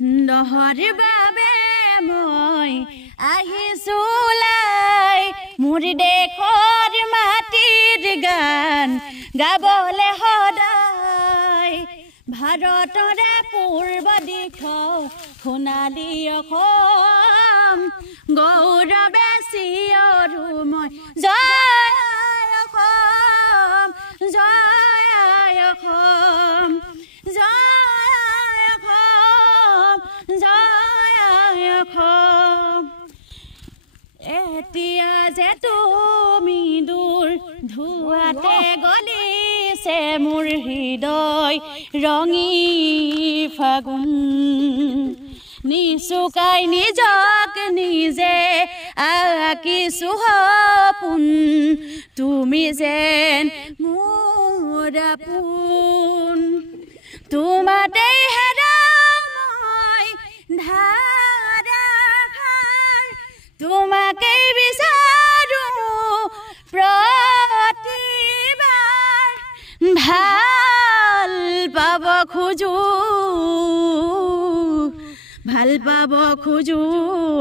নহৰ বাবে মই আহিছো ওলাই মোৰ দেশৰ মাটিৰ গান গাবলে সদায় ভাৰতৰে পূৰ্ব দিশ সোণালী অসম গৌৰৱে চিঞৰো মই জয় অসম জয় অসম জয় অসম জয় অসম এতিয়া যে তুমি দূৰ ধুৱাতে গলিছে মোৰ হৃদয় ৰঙী ফাগুন নিচুকাই নিজক নিজে আঁকিছো সপোন তুমি যেন মোৰ আপোন তোমাতেই হেৰাও মই ধাৰাসাৰ তোমাকেই বিচাৰো প্ৰতিবাৰ ভাল পাব খোজো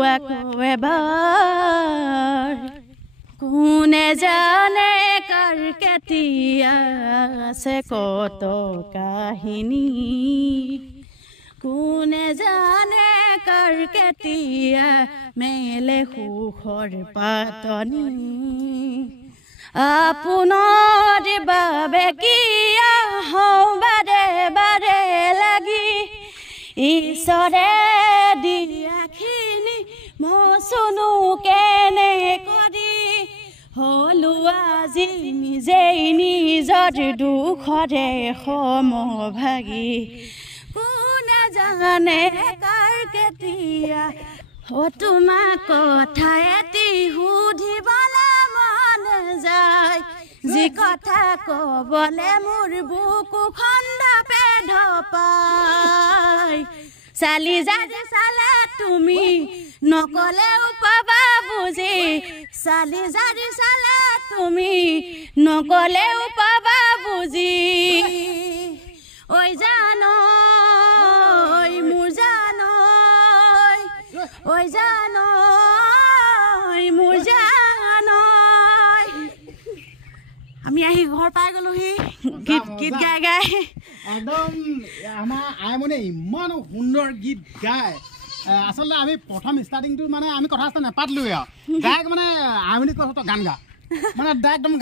আকৌ এবাৰ কোনে জানে কাৰ কেতিয়া আছে কত কাহিনী কোনে জানে কাৰ কেতিয়া মেলে সুখৰ পাতনি আপোনাৰ বাবে কিয় হওঁ বাৰে বাৰে লাগি ঈশ্বৰে দিয়াখিনি মচুনো কেনে কৰি হলো আজি নিজেই নিজৰ দুখৰে সমভাগী কোনে জানে কাৰ কেতিয়া তোমাক কথা এটি সুধিবলে মন যায় যি কথা কবলে মোৰ বুকু খন্দাপে ধপাই চালি জাৰি চালে তুমি নকলেও পাবা বুজি চালি জাৰি চালে তুমি নকলেও পাবা বুজি ঐ জানৈ মোৰ জানৈ ঐ জানৈ মোৰ জানৈ আমি আহি ঘৰ পাই গলোহি গীত গাই গাই একদম আমাৰ আইমনে ইমান সুন্দৰ গীত গায় আচলতে আমি প্ৰথম ষ্টাৰ্টিংটো মানে আমি কথা চথা নেপাতিলোৱে আৰু ডাইৰেক্ট মানে আইমনি কৈছো তই গান গা মানে ডাইৰেক্ট একদম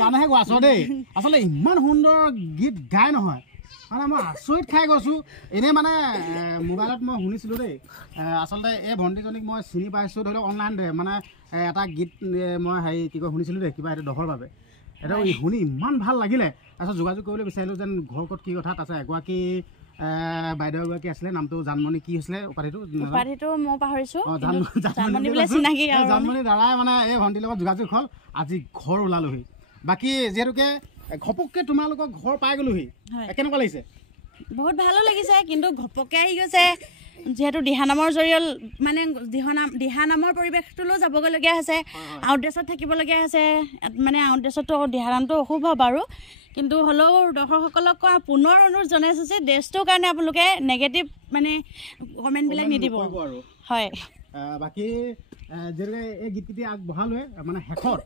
গানহে গোৱা আছ দেই আচলতে ইমান সুন্দৰ গীত গাই নহয় মানে মই আচৰিত খাই গৈছোঁ এনেই মানে মোবাইলত মই শুনিছিলোঁ দেই আচলতে এই ভণ্টিজনীক মই চিনি পাইছোঁ ধৰি লওক অনলাইন মানে এটা গীত মই হেৰি কি কয় শুনিছিলোঁ দেই কিবা এইটো দহৰ বাবে এটা শুনি ইমান ভাল লাগিলে তাৰপিছত যোগাযোগ কৰিবলৈ বিচাৰিলোঁ যেন ঘৰ ক'ত কি কথা তাৰপিছত এগৰাকী বাইদেউ এগৰাকী আছিলে নামটো জানমণি কি হৈছিলে উপাধিটো মই পাহৰিছোঁ জানমণি দ্বাৰাই মানে এই ভণ্টিৰ লগত যোগাযোগ হ'ল আজি ঘৰ ওলালোহি বাকী যিহেতুকে ঘপককৈ তোমালোকৰ ঘৰ পাই গ'লোহি কেনেকুৱা লাগিছে বহুত ভালো লাগিছে কিন্তু ঘপককৈ আহি গৈছে যিহেতু দিহানামৰ জৰিয়তে মানে দিহানামৰ পৰিৱেশটোলৈও যাবগৈলগীয়া হৈছে আউটড্ৰেছত থাকিবলগীয়া হৈছে মানে আউটড্ৰেছততো দিহানামটো অশুভ বাৰু কিন্তু হ'লেও দৰ্শকসকলক কোৱা পুনৰ অনুৰোধ জনাইছোঁ যে ড্ৰেছটোৰ কাৰণে আপোনালোকে নেগেটিভ মানে কমেণ্টবিলাক নিদিব হয় বাকী যিহেতুকে এই গীতকেইটি আগবঢ়ালোৱে মানে শেষত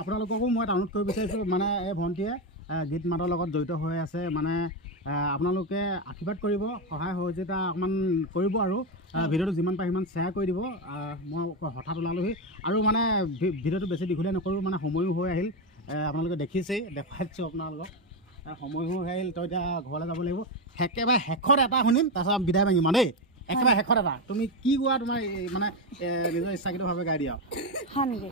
আপোনালোককো মই অনুৰোধ কৰিব বিচাৰিছোঁ মানে এই ভণ্টিয়ে গীত মাতৰ লগত জড়িত হৈ আছে মানে আপোনালোকে আশীৰ্বাদ কৰিব সহায় সহযোগিতা অকণমান কৰিব আৰু ভিডিঅ'টো যিমান পাৰে সিমান শ্বেয়াৰ কৰি দিব মই হঠাৎ ওলালোহি আৰু মানে ভিডিঅ'টো বেছি দীঘলীয়া নকৰোঁ মানে সময়ো হৈ আহিল আপোনালোকে দেখিছেই দেখাইছোঁ আপোনালোকক সময় হৈ আহিল তই এতিয়া ঘৰলৈ যাব লাগিব একেবাৰে শেষত এটা শুনিম তাৰপিছত বিদায় ভাঙিম দেই একেবাৰে শেষত এটা তুমি কি গোৱা তোমাৰ মানে নিজৰ ইচ্ছাকৃতভাৱে গাই দিয়া হয় নেকি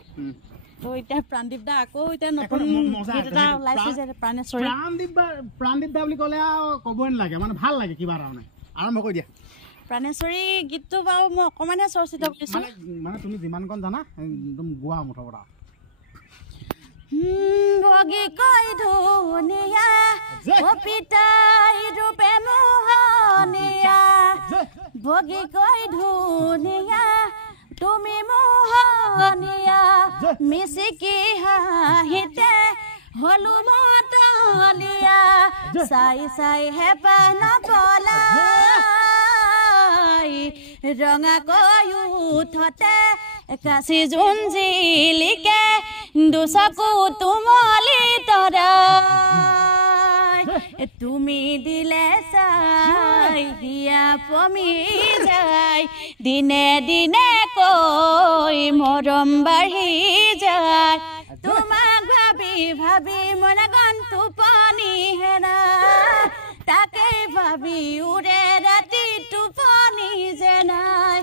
এতিয়া প্ৰাণদীপ দা আকৌ এতিয়া নতুন এটা ওলাইছে যে প্ৰাণদীপ দা বুলি ক'লে আৰু ক'বই নালাগে মানে ভাল লাগে কিবা এটা মানে আৰম্ভ কৰি দিয়া প্ৰাণেশ্বৰী গীতটো বাৰু মই অকণমানহে চৰ্চিত কৰিছোঁ মানে তুমি যিমানকণ জানা একদম গোৱা মুঠৰ পৰা বগী কৈ ধুনীয়া পিতাই ৰূপে মোহনীয়া বগী কৈ ধুনীয়া তুমি মোহনীয়া মিচিকি হাঁহিতে হলো মতলীয়া চাই চাই হেঁপাহ নপলাই ৰঙাকৈ উঠতে কাচি জোন জিলিকে দুচকু তুমলি তৰাই তুমি দিলে চাই হিয়া পমি যায় দিনে দিনে কৈ মৰম বাঢ়ি যায় তোমাক ভাবি ভাবি মনে গন টোপনি হেৰাই তাকে ভাবি উৰে ৰাতি টোপনি যে নাই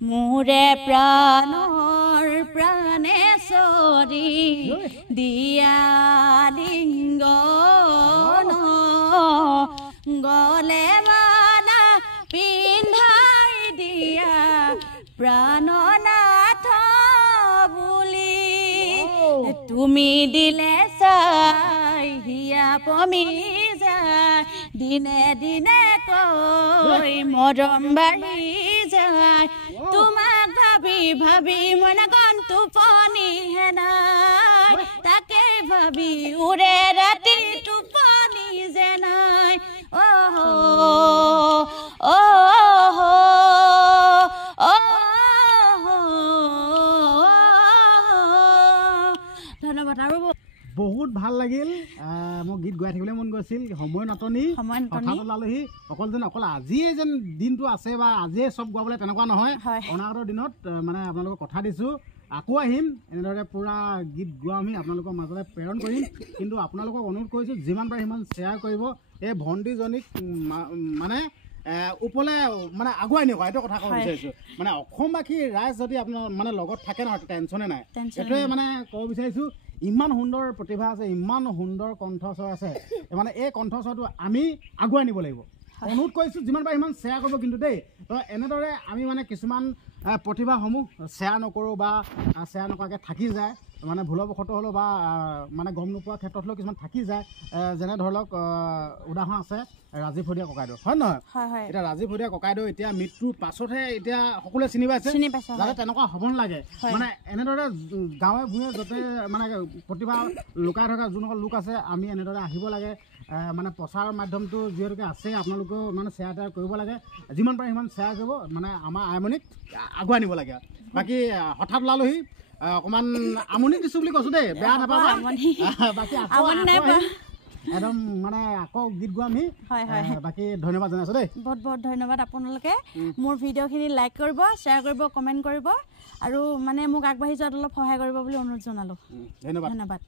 মোৰে প্ৰাণৰ প্ৰাণেশ্বৰী দিয়া লিংগন গলে মালা পিন্ধাই দিয়া প্ৰাণনাথ বুলি তুমি দিলে চাই হিয়া পমি যায় দিনে দিনে কৈ মৰম বাঢ়ি যায় তোমাক ভাবি ভাবি মনে গন টোপনি হেনাই তাকে ভাবি উৰে ৰাতি টোপনি যে নাই ধন্যবাদ আৰু বহুত ভাল লাগিল মোক গীত গাই থাকিবলৈ মন গৈছিল সময় নাটনি কথাটো ওলালহি অকল আজিয়ে যেন দিনটো আছে বা আজিয়ে চব গোৱাবলৈ তেনেকুৱা নহয় অনাগত দিনত মানে আপোনালোকক কথা দিছোঁ আকৌ আহিম এনেদৰে পূৰা গীত গোৱা আমি আপোনালোকৰ মাজলৈ প্ৰেৰণ কৰিম কিন্তু আপোনালোকক অনুৰোধ কৰিছোঁ যিমান পাৰে সিমান শ্বেয়াৰ কৰিব এই ভণ্টিজনীক মানে ওপৰলৈ মানে আগুৱাই নিয়ক এইটো কথা ক'ব বিচাৰিছোঁ মানে অসমবাসী ৰাইজ যদি আপোনাৰ মানে লগত থাকে নহয় টেনশ্যনে নাই এইটোৱে মানে ক'ব বিচাৰিছোঁ ইমান সুন্দৰ প্ৰতিভা আছে ইমান সুন্দৰ কণ্ঠস্বৰ আছে মানে এই কণ্ঠস্বৰটো আমি আগুৱাই নিব লাগিব অনুৰোধ কৰিছোঁ যিমান পাৰে সিমান শ্বেয়াৰ কৰিব কিন্তু দেই তো এনেদৰে আমি মানে কিছুমান প্ৰতিভাসমূহ শ্বেয়াৰ নকৰোঁ বা শ্বেয়াৰ নকৰাকৈ থাকি যায় মানে ভুলবশতঃ হ'লেও বা মানে গম নোপোৱাৰ ক্ষেত্ৰত হ'লেও কিছুমান থাকি যায় যেনে ধৰি লওক উদাহৰণ আছে ৰাজীৱ হদিয়া ককাইদেউ হয় নহয় এতিয়া ৰাজীৱ হদিয়া ককাইদেউ এতিয়া মৃত্যুৰ পাছতহে এতিয়া সকলোৱে চিনি পাইছে যাতে তেনেকুৱা হ'ব নালাগে মানে এনেদৰে গাঁৱে ভূঞে য'তে মানে প্ৰতিভা লুকাই থকা যোনসকল লোক আছে আমি এনেদৰে আহিব লাগে মানে প্ৰচাৰ মাধ্যমটো যিহেতুকে আছে আপোনালোকেও মানে শ্বেয়াৰ টেয়াৰ কৰিব লাগে যিমান পাৰে সিমান শ্বেয়াৰ কৰিব মানে আমাৰ আইমণিক আগুৱাই নিব লাগে বাকী হঠাৎ ওলালোহি অকণমান আমনি দিছোঁ বুলি কৈছোঁ দেই বেয়া নাপাবা বাকী একদম মানে আকৌ গীত গোৱা আমি বাকী ধন্যবাদ জনাইছোঁ দেই বহুত বহুত ধন্যবাদ আপোনালোকে মোৰ ভিডিঅ'খিনি লাইক কৰিব শ্বেয়াৰ কৰিব কমেণ্ট কৰিব আৰু মানে মোক আগবাঢ়ি যোৱাত অলপ সহায় কৰিব বুলি অনুৰোধ জনালোঁ ধন্যবাদ